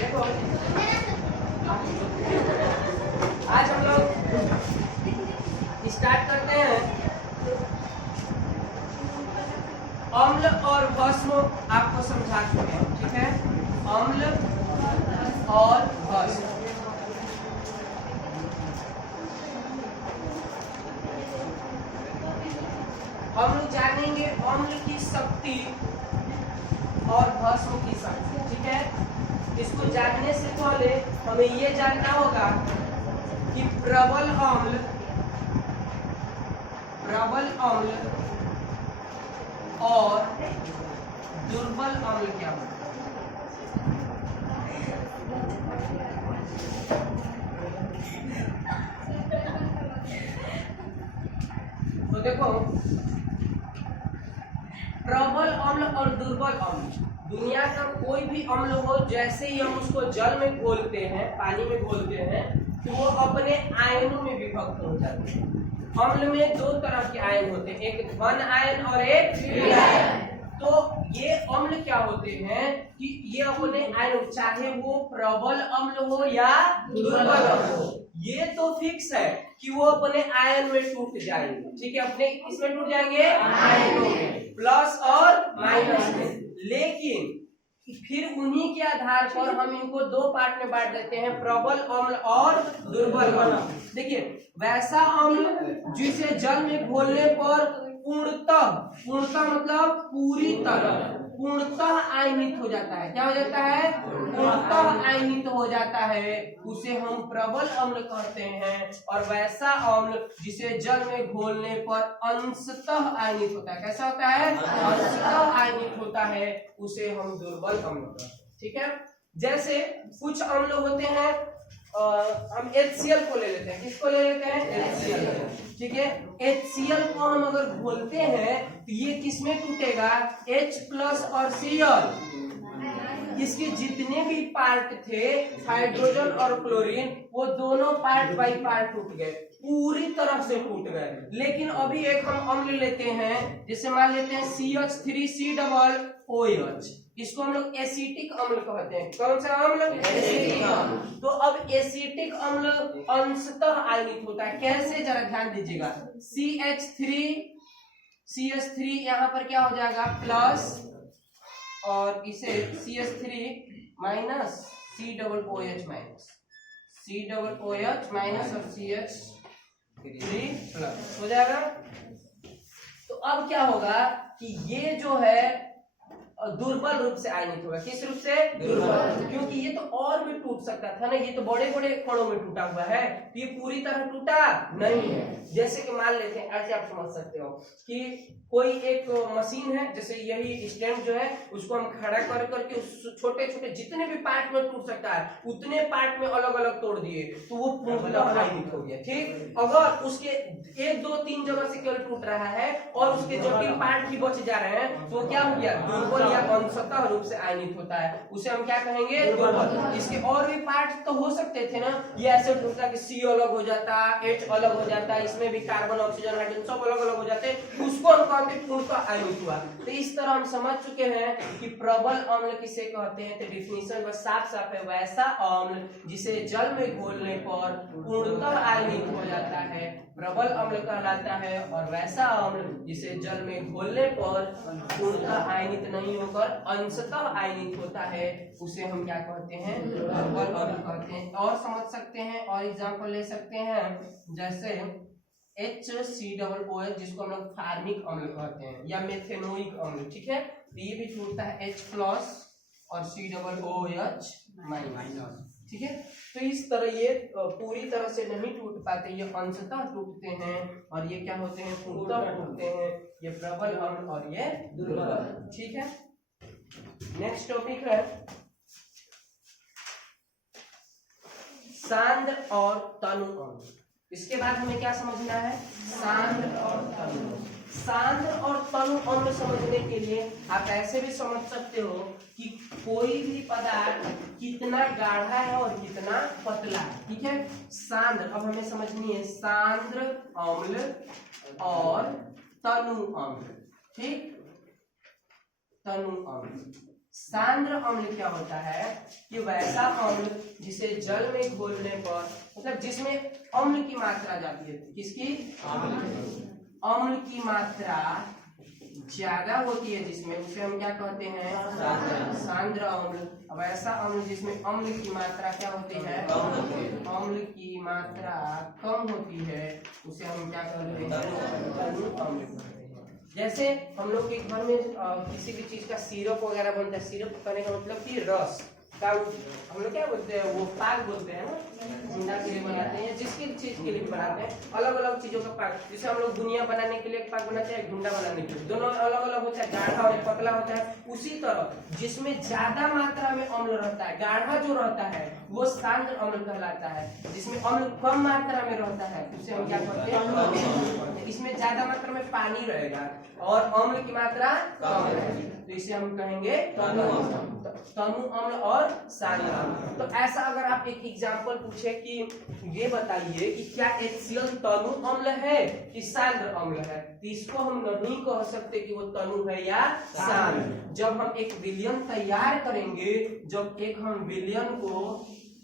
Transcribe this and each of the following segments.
देखो आज हम लोग स्टार्ट करते हैं। अम्ल और भस्म आपको समझा चुके हैं, ठीक है। अम्ल और भस्म, हम लोग जानेंगे अम्ल की शक्ति और भस्म की शक्ति, ठीक है। इसको जानने से पहले हमें ये जानना होगा कि प्रबल अम्ल और दुर्बल अम्ल क्या होता है। तो देखो, प्रबल अम्ल और दुर्बल अम्ल, दुनिया का कोई भी अम्ल हो, जैसे ही हम उसको जल में घोलते हैं, पानी में घोलते हैं, तो वो अपने आयनों में विभक्त हो जाते हैं। अम्ल में दो तरह के आयन होते हैं, एक धन आयन और एक ऋण आयन। तो ये अम्ल क्या होते हैं कि ये अपने आयन, चाहे वो प्रबल अम्ल हो या दुर्बल अम्ल हो, ये तो फिक्स है कि वो अपने आयन में टूट जाएंगे, ठीक है। अपने इसमें टूट जाएंगे आयनों में, प्लस और माइनस में। लेकिन फिर उन्हीं के आधार पर हम इनको दो पार्ट में बांट देते हैं, प्रबल अम्ल और दुर्बल अम्ल। देखिए, वैसा अम्ल जिसे जल में घोलने पर पूर्णतः मतलब पूर्णतः आयनित हो जाता है। क्या हो जाता है? पूर्णतः आयनित हो जाता है, उसे हम प्रबल अम्ल कहते हैं। और वैसा अम्ल जिसे जल में घोलने पर अंशतः आयनित होता है, कैसा होता है? अंशतः आयनित होता है, उसे हम दुर्बल अम्ल कहते हैं, ठीक है। जैसे कुछ अम्ल होते हैं, हम HCl को ले लेते हैं। किसको ले लेते हैं? HCl, ठीक है। HCl को हम अगर घोलते हैं तो ये किसमें टूटेगा? H+ और Cl, इसके जितने भी पार्ट थे, हाइड्रोजन और क्लोरीन, वो दोनों पार्ट बाई पार्ट टूट गए, पूरी तरह से टूट गए। लेकिन अभी एक हम अम्ल लेते हैं, जैसे मान लेते हैं CH3COOH, इसको हम लोग एसिटिक अम्ल कहते हैं। कौन सा अम्ल? एसिटिक अम्ल। तो अब एसिटिक अम्ल अंशतः आयनित होता है। कैसे? जरा ध्यान दीजिएगा। CH3 यहाँ पर क्या हो जाएगा? प्लस, और इसे CH3 minus COOH minus, COOH minus और CH3 प्लस हो जाएगा। तो अब क्या होगा कि ये जो है दुर्बल रूप से आयनित होगा। किस रूप से? दुर्बल, क्योंकि ये तो और भी टूट सकता था ना, ये तो बड़े बड़े कणों में टूटा हुआ है, तो ये पूरी तरह टूटा नहीं है। जैसे कि मान लेते हैं, ऐसे आप समझ सकते हो कि कोई एक मशीन है, जैसे यही स्टैंड जो है, उसको हम खड़ा कर करके छोटे छोटे जितने भी पार्ट में टूट सकता है उतने पार्ट में अलग अलग तोड़ दिए, तो वो पूर्णतः आयनित हो गया, ठीक। अगर उसके 1, 2, 3 जगह से केवल टूट रहा है और उसके जटिल पार्ट भी बच जा रहे हैं, तो क्या हो गया? दुर्बल या अंशतः रूप से आयनित होता है, उसे हम क्या कहेंगे? दुर्बल। इसके और भी पार्ट तो हो सकते थे ना, ये ऐसे टूटता कि C अलग हो जाता, H अलग हो जाता, इसमें भी कार्बन, ऑक्सीजन, हाइड्रोजन सब अलग अलग हो जाते, उसको हम कहते हैं पूर्णतः आयनित हुआ। तो इस तरह हम समझ चुके हैं कि प्रबल अम्ल किसे कहते हैं। तो डिफिनीशन बस साफ साफ है, वैसा अम्ल जिसे जल में घोलने पर पूर्णतः आयनित हो जाता है प्रबल अम्ल कहलाता है, और वैसा अम्ल जिसे जल में घोलने पर पूर्णतः आयनित नहीं होकर अंशतः आयनित होता है, उसे हम क्या कहते हैं? दुर्बल अम्ल कहते हैं। और समझ सकते हैं, और एग्जांपल ले सकते हैं, जैसे HCOOH, जिसको हम लोग फार्मिक अम्ल कहते हैं, या मेथेनोइक अम्ल, ठीक है। तो ये भी टूटता है H+ और COOH माइनस, ठीक है। तो इस तरह ये पूरी तरह से नहीं टूट पाते, ये अंशतः टूटते हैं, और ये क्या होते हैं? पूर्णतः टूटते हैं। ये प्रबल अम्ल और ये दुर्बल, ठीक है। नेक्स्ट टॉपिक है सांद्र और तनु अम्ल। इसके बाद हमें क्या समझना है? सांद्र और तनु। सांद्र और तनु अम्ल समझने के लिए आप ऐसे भी समझ सकते हो कि कोई भी पदार्थ कितना गाढ़ा है और कितना पतला है, ठीक है। सांद्र, अब हमें समझनी है सांद्र अम्ल और तनु अम्ल, ठीक। तनु अम्ल, सांद्र अम्ल क्या होता है कि वैसा अम्ल जिसे जल में घोलने पर मतलब जिसमें अम्ल की मात्रा जाती है, किसकी, अम्ल की मात्रा ज्यादा होती है जिसमें, उसे हम क्या कहते हैं, सांद्र अम्ल। अब ऐसा अम्ल जिसमें अम्ल की मात्रा क्या होती है, अम्ल की मात्रा कम होती है, उसे हम क्या कहते हैं, तनु अम्ल कहते हैं। जैसे हम लोग के घर में किसी भी चीज का सिरप वगैरह बनता है, सिरप करने का मतलब कि रस का हम लोग क्या बोलते हैं, वो पाक बोलते हैं ना, गुंडा के लिए बनाते हैं, जिसकी चीज के लिए बनाते हैं, अलग अलग चीजों का पाक। जैसे हम लोग दुनिया बनाने के लिए एक पाक बनाते हैं, गुंडा बनाने के लिए, दोनों अलग अलग होता है, गाढ़ा और पतला होता है। उसी तरह जिसमें ज्यादा मात्रा में अम्ल रहता है, गाढ़ा जो रहता है वो सांद्र अम्ल कहलाता है। जिसमें अम्ल कम मात्रा में रहता है उसे हम क्या कहते हैं, इसमें ज्यादा मात्रा में पानी रहेगा और अम्ल की मात्रा कम रहेगी, तो इसे हम कहेंगे तनु अम्ल और सांद्र अम्ल। तो ऐसा अगर आप एक एग्जांपल पूछे कि ये बताइए कि क्या HCl तनु अम्ल है कि सांद्र अम्ल है, तो इसको हम नहीं कह सकते कि वो तनु है या सांद्र। जब हम एक विलयन तैयार करेंगे, जब एक हम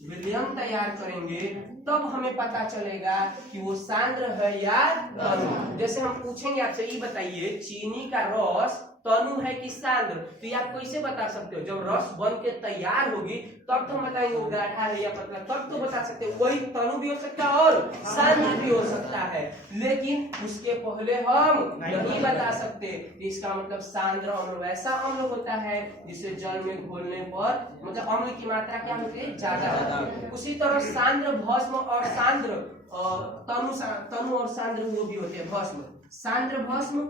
विलयन तैयार करेंगे तब हमें पता चलेगा कि वो सांद्र है या तनु। जैसे हम पूछेंगे आपसे, ये बताइए चीनी का रस तनु है कि सांद्र, तो ये आप कैसे बता सकते हो, जब रस बन के तैयार होगी तब तो हम बताएंगे वो गाढ़ा है या पतला, तब तो बता सकते हो। वही तनु भी हो सकता है और सांद्र भी हो सकता है, लेकिन उसके पहले हम नहीं बता सकते। इसका मतलब सांद्र अम्ल वैसा अम्ल होता है जिसे जल में घोलने पर मतलब अम्ल की मात्रा क्या होती है, ज्यादा होती है। उसी तरह सांद्र भस्म और सांद्र तनु और सांद्र वो भी होते हैं, भस्म, सांद्र भस्म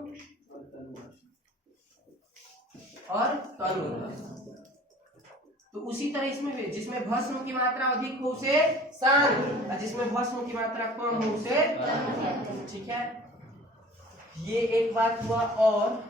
और तनु। तो उसी तरह इसमें भी जिसमें भस्म की मात्रा अधिक हो उसे सांद्र और जिसमें भस्म की मात्रा कम हो उसे, ठीक है। ये एक बात हुआ। और